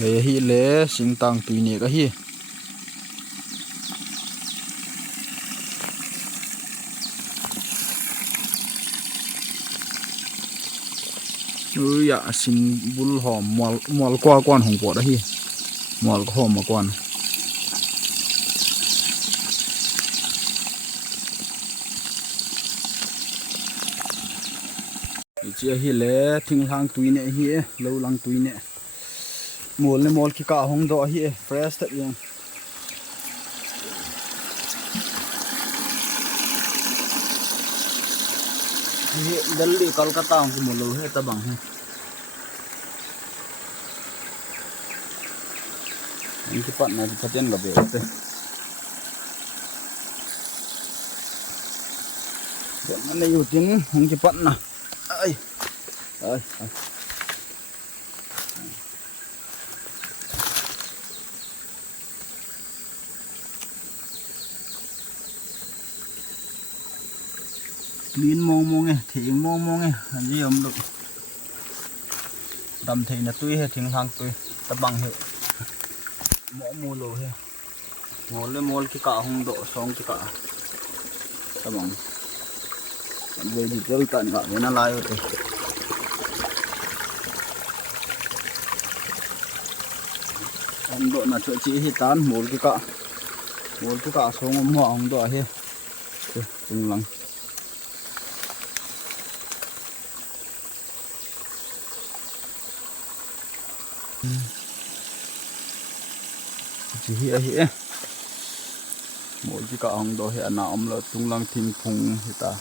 hi le sing tang tui ne ka hi ya sin bul hom mol kwa kwan hong po da hi mol ko hom ma kwan chia hi le thing hlang tui ne hi lo lang tui ne mol ki ka hong do hi fresh ta yang hi Delhi Kolkata ko mulo he ta bang he ini cepat na cepatin ga be te mana yutin hong cepat na ai ai clean mong nghe thì mong nghe làm gì không được đầm thì là tươi hay thằng hàng tươi ta bằng hiệu mỏ mua lô hay mol cái cả không độ xong cái cả ta bằng về thì chơi tận cả với nó lai rồi không độ là chỗ chỉ thì tán mol cái cả xong mỏ không độ hay từng lần chỉ hi mỗi cái cả hồng đó hiện nào ông là tung lăng thiên phùng thì ta